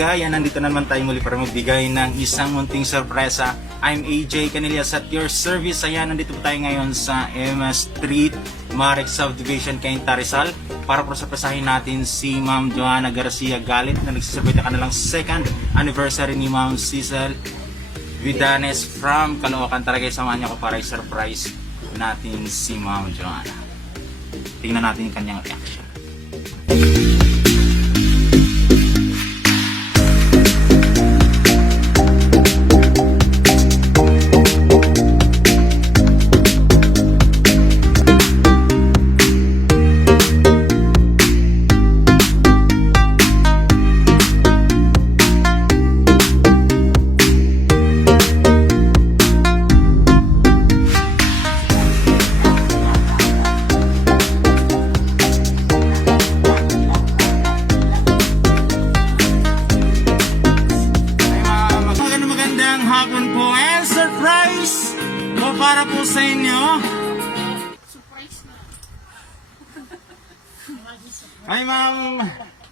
Palangga. Yan, nandito naman tayo muli para magbigay ng isang munting sorpresa. I'm AJ Canelias at your service. Ayan, nandito po tayo ngayon sa MS Street, Marek Subdivision, Cainta, Rizal para sorpresahin natin si Ma'am Joanna Garcia Galit na nagsisabay na kanilang second anniversary ni Ma'am Cecil Vidanes from Caloocan. Talaga samahan niyo ko para i-surprise natin si Ma'am Joanna. Tingnan natin yung kanyang reaction. Para po sa inyo. Surprise na. Hi ma'am.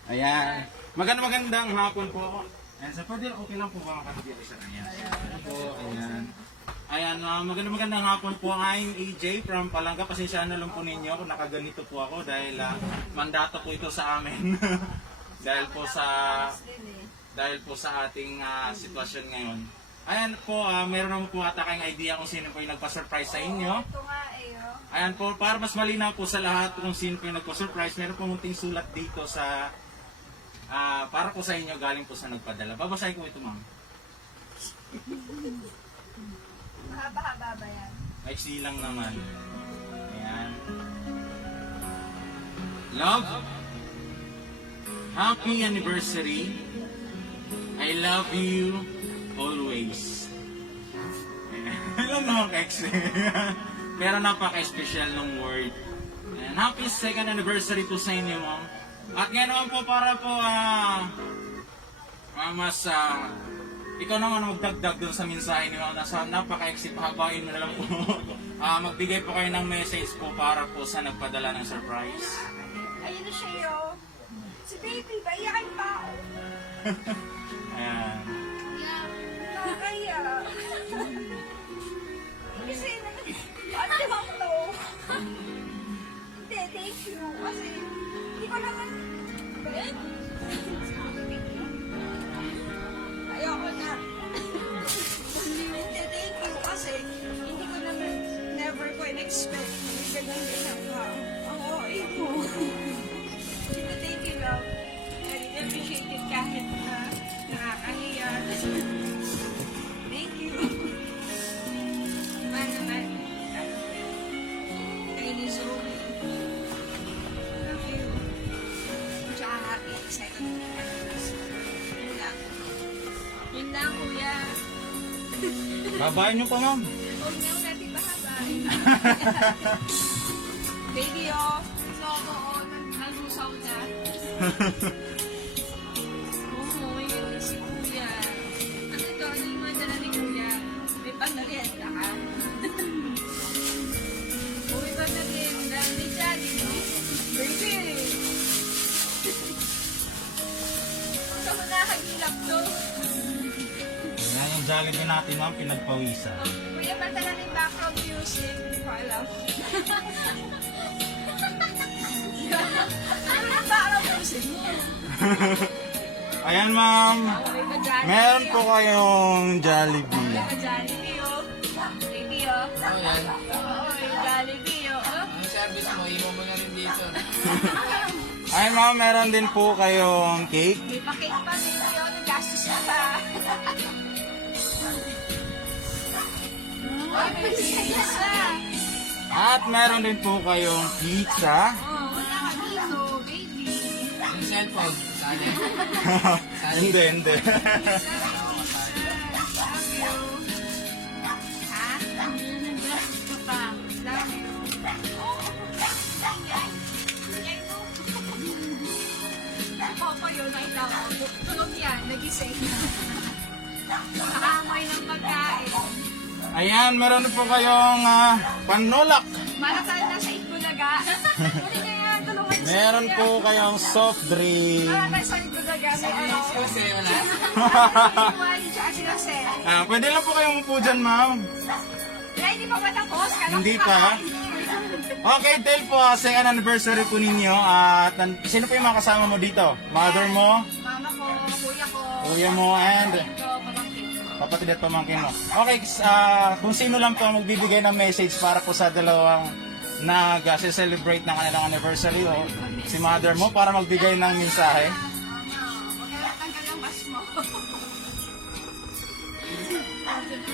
Ayan. Magandang hapon po. Ayan, sa pwede okay lang po ba makakabili sa kanya? Ayan po. Ayan. Ayan, magandang hapon po. I'm AJ from Palangga. Pasensyahan na lang po ninyo kung nakaganito po ako dahil mandato po ito sa amin. dahil po sa ating sitwasyon ngayon. Ayan po, meron naman po ata kayong idea kung sino po yung nagpa-surprise sa inyo. Ito nga eh, oh. Ayan po, para mas malinaw po sa lahat kung sino po yung nagpa-surprise, meron po munting sulat dito sa, para po sa inyo, galing po sa nagpadala. Babasahin ko ito, ma'am. Mahaba-haba ba yan? Maiksi lang naman. Ayan. Love, happy anniversary. I love you always. Alam naman ka-ex. Pero napaka-special ng word. And happy second anniversary po sa inyo, ma'am. At ngayon naman po para po ikaw naman magdagdag dun sa mensahe ni ma'am. Nasa napaka-ex, pahabain mo na lang po. Magbigay po kayo ng message po para po sa nagpadala ng surprise. Ayun na siya yun. Si baby ba? Iyakan pa ako. Ayan. Nakakaya. Kasi, ano ba to? Hindi, thank you. Kasi, hindi ko naman, ayoko na. Hindi, thank you. Kasi, hindi ko naman, never ko in-expect. Hindi ganun din ang OA ko. Hindi, thank you, love. I really appreciate it kahit na nakakahiya. Thank you. Diba naman? Kayo so love you. Tsaka happy second anniversary. Yun lang. Yun lang, kuya. Babayin niyo pa, ma'am. Huwag niyo natin pahabain. Baby, oh. So, oo, nag-usaw na. Oo, yun si kuya. Ano ito? Ano yung madala ni kuya? May panarienda ka? May panarienda. May Jollibee. Baby! Ito mo nakagilap to. Ayan yung Jollibee natin, ma'am, pinagpawisan. Kuya, madala ni background music. Hindi ko alam. Ano yung background music mo? Ayan, ma'am. May pa-Jollibee. Meron po kayong Jollibee. May pa-Jollibee, oh. Baby, oh. Oh, yan. Oo, may Jollibee, oh. Yung service mo, iwan mo na rin dito. Ay, ma'am, meron din po kayong cake. May pakit pa din kayo. Nagastos na pa. Ay, may pizza. At meron din po kayong pizza. Oh, wala ka dito, baby. Yung cellphone, sana. Hindi. Tulog yan, nagising. Nakaamoy ng pagkain. Ayan, meron po kayong panulak. Marasal na sa Itbulaga. Hindi niya yan, tulungan sa Meron kuya. po kayong soft drink. Marasal sa Itbulaga. kami ano. Kasi wala. Iwan, tsaka si Rosel. Pwede lang po kayong upo dyan, ma'am. Kaya hindi pa ba tapos? Kala ko Hindi pa. Okay, dahil po second anniversary po ninyo. At sino po yung mga kasama mo dito? Mother mo, Mama ko, kuya ko. kuya mo, and Ito, pamangkin ko. kapatid at pamangkin mo. Okay, kung sino lang po ang magbibigay ng message para po sa dalawang nag-celebrate ng kanilang anniversary o si mother mo para magbigay ng mensahe. Tanggal ang bas mo.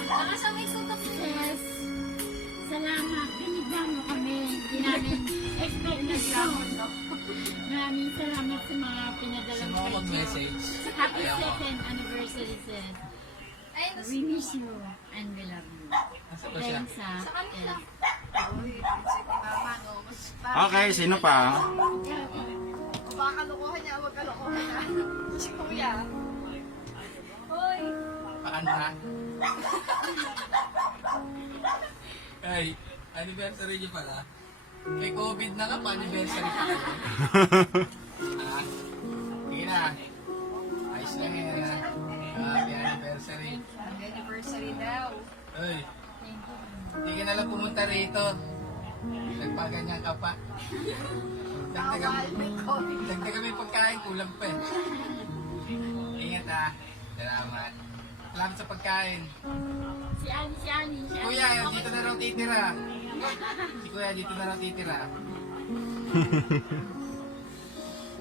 Saka sa may success, salamat, binigyan mo kami. Hindi namin expect na glamon to. Maraming salamat sa mga pinadala Gusto mo mo kay Jo. mag-message? Happy second anniversary, sis. We miss you and we love you. Asa ba siya? Thanks, ha. Sa kanila. Yes. Uy, si mama, no. Mas Okay, sino pa? O baka kalukuhan niya, huwag kalukuhan niya. Si kuya. Hoy. Pakanta. Ay, anniversary niyo pala. May COVID na nga, pa-anniversary pa kayo. Sige na. Ayos lang yan. Happy anniversary. Happy anniversary daw. Ay, hindi ka nalang pumunta rito. Nagpaganyan ka pa. Bawal, may COVID. Dagdagan may pagkain, kulang pa eh. Ingat ha. Salamat. Salamat sa pagkain. Si Ani. Si Kuya, dito na raw titira. Si Kuya, dito na raw titira.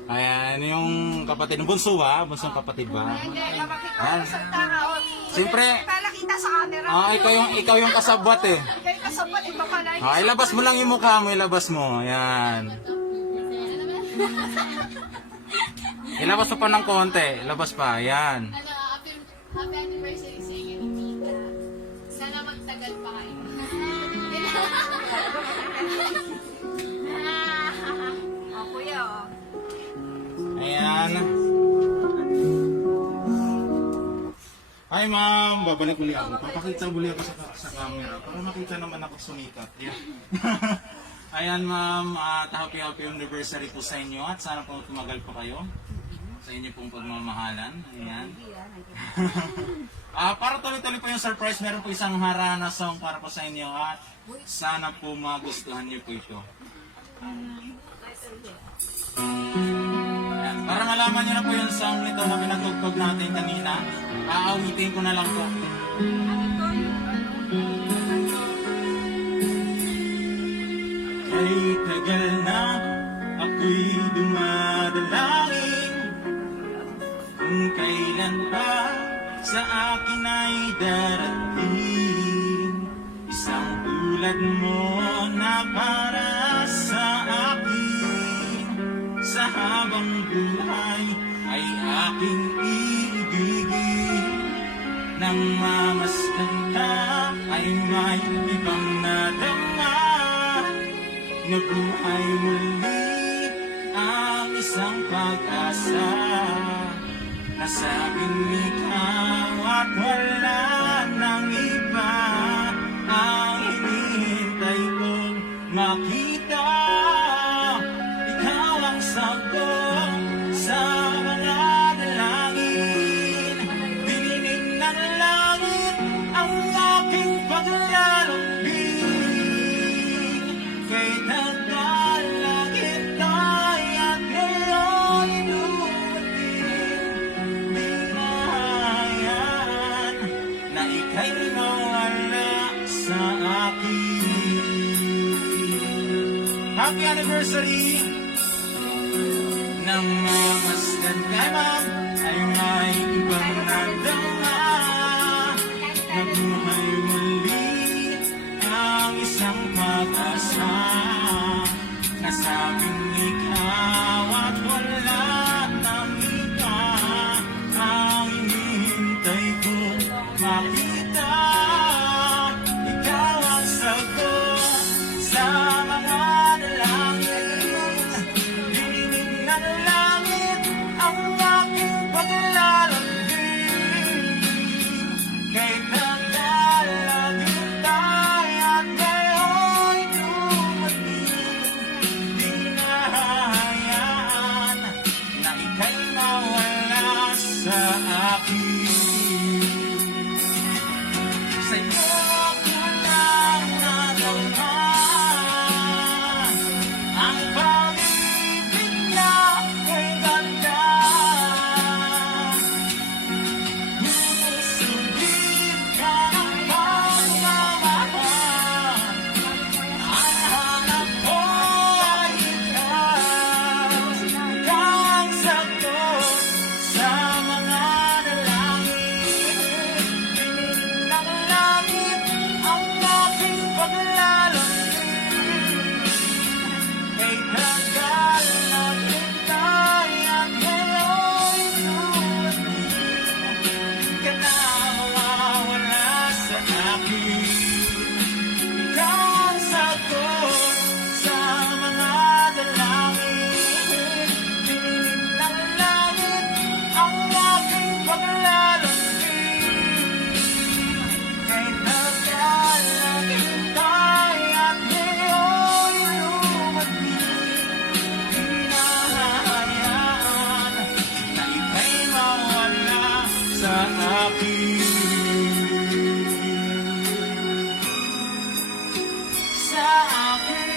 Ayan, yung kapatid ng bunso ba? Bunsong kapatid ba? Hindi, kapag ikaw Ah. ang sa tao. Siyempre. Talakita sa camera. Ikaw yung kasabwat eh. Kayo kasabot, iba pala. Ilabas mo lang yung mukha mo, ilabas mo. Ayan. Ilabas mo pa ng konti, ilabas pa, ayan. Happy anniversary sa inyo ni Tita. Sana magtagal pa kayo. O, kuya, o. Ayan. Hi ma'am, babalik uli ako. Papakita uli ako sa camera para makita naman ako sumikat. Yeah. Ayan ma'am, happy anniversary po sa inyo at sana po tumagal pa kayo sa inyo pong pagmamahalan. Ayan. Para tuloy-tuloy po yung surprise, meron po isang harana song para po sa inyo at sana po magustuhan niyo po ito. Ayan. Para malaman niyo na po yung song nito na pinagtugtog natin kanina, aawitin ko na lang po. Ay tagal na ako'y dumadalangin kung kailan pa sa akin ay darating isang tulad mo na para sa akin sa habang buhay ay aking iibigin nang mamasdan ka ay may ibang nadama na buhay muli ang isang pag-asa. Nasabing ikaw at wala nang iba ang hinihintay kong makita. Ikaw ang sagot sa mga dalangin. Dininig ng langit ang aking paglalambing. Kay tagal lang ito'y at ngayon dumating. Di nahayan na ika'y mawala sa akin. Happy anniversary! Nang mamasdan ka ma'am ay may ibang nadama na buhay muli ang isang pag-asa. Nasabing ikaw at wala nang iba ang hinihintay ko makita. Ikaw ang sagot sa mga dalangin. Dininig ng langit ang aking paglalambing. Kay tagal lang hintay at ngayon'y dumating. Di na sa'yo kulang nadalhan ang pag-ibig niya kay ganda. Susundin ka ng pagmamahal, ang hanap ko ay ikaw. Kang sagot sa mga dalangin, piling ng langit ang aking paglalambing. Kay tagal na kita'y at ngayon'y dumating ka na mawawala sa akin. Ikaw ang sagot sa mga dalangin, piling ng langit ang aking paglalambing. Kay tagal na kita'y at ngayon'y dumating, hinahayaan na ika'y mawala sa akin. Sa akin.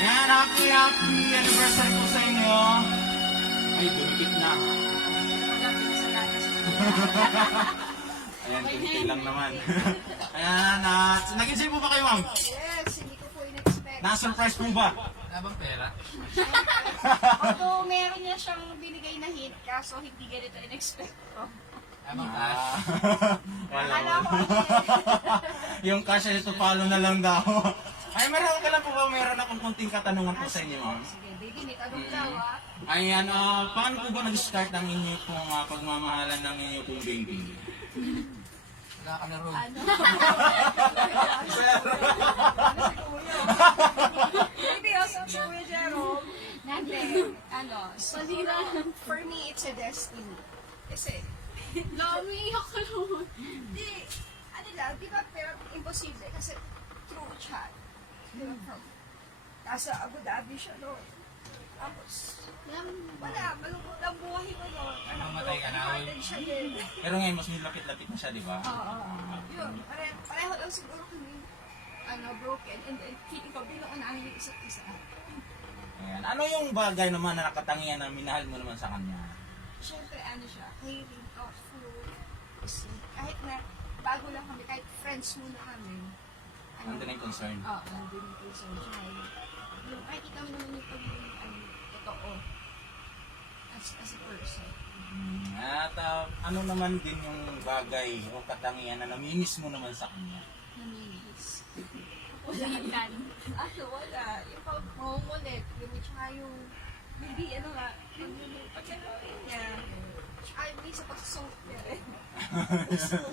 Ayan, happy anniversary po sa inyo. Ay, dumikit na. Ayan, dumikit lang naman. Ayan, nag-enjoy po ba kayo, ma'am? Yes, hindi ko po in-expect. Na-surprise po ba? Wala bang pera? Although meron niya siyang binigay na hint, kaso hindi ganito in-expect ko. Wala bang cash? Wala. Akala ko Yung cash ay ito, follow na lang daw. Ay, meron ka lang po ba? Meron akong kunting katanungan po sa inyo, ma'am. Sige, baby, may tanong daw ah. Ayan, paano po ba nag-start ang inyo pong pagmamahalan ng inyo pong baby? Wala ka na room. Ano? Baby, also si Kuya Jerome. Hindi, siguro, for me, it's a destiny. Kasi, Umiiyak ka naman. di, di ba, pero imposible kasi through chat. Di ba, from, nasa Abu Dhabi siya noon. Tapos, wala, malungkot ang buhay ko noon. Mamatay ka na, broken-hearted siya din. Pero ngayon, mas nilapit-lapit na siya, di ba? Oo. Yun, pareho lang siguro kami, broken. And then, feeling ko, bilang unahin yung isa't isa. Ayan. Ano yung bagay naman na nakatangian na minahal mo naman sa kanya? Siyempre, siya, caring, thoughtful, kahit na bago lang kami, kahit friends muna kami. Nandun na yung concern. Oo, nandun yung concern siya. Yung, kita mo naman yung pagiging, totoo. As a person. At ano naman din yung bagay o katangian na namimiss mo naman sa kanya? Naminis. Wala yan. Wala. Yung pag-promolet, yung tsaka yung, hindi, yung pagkakaroon niya. Tsaka yung sa pagsusong niya rin.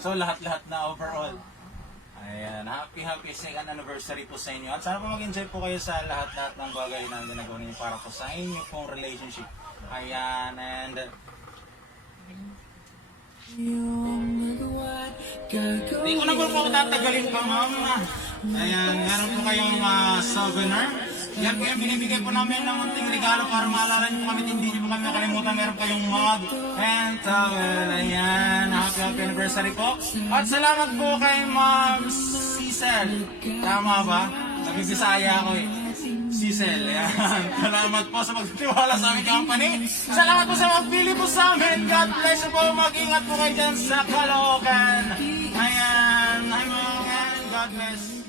So lahat-lahat na overall. Ayan, happy second anniversary po sa inyo. At sana po mag-enjoy po kayo sa lahat-lahat ng bagay na ginagawa ninyo para po sa inyo pong relationship. Ayan, and hindi ko na po tatagalin pa, ma'am. Ayan, meron po kayong souvenir. Yan po yung binibigay po namin ng unting regalo para maalala niyo kami, hindi niyo po kami makalimutan. Meron kayong mug and towel. Ayan, happy anniversary po. At salamat po kay Ma'am Cecil. Tama ba? Nag-Bisaya ako eh. Cecil, ayan. Salamat po sa pagtitiwala sa aming company. Salamat po sa magpili po sa amin. God bless you po. Mag-ingat po kayo dyan sa Caloocan. Ayan. Hi mga God bless.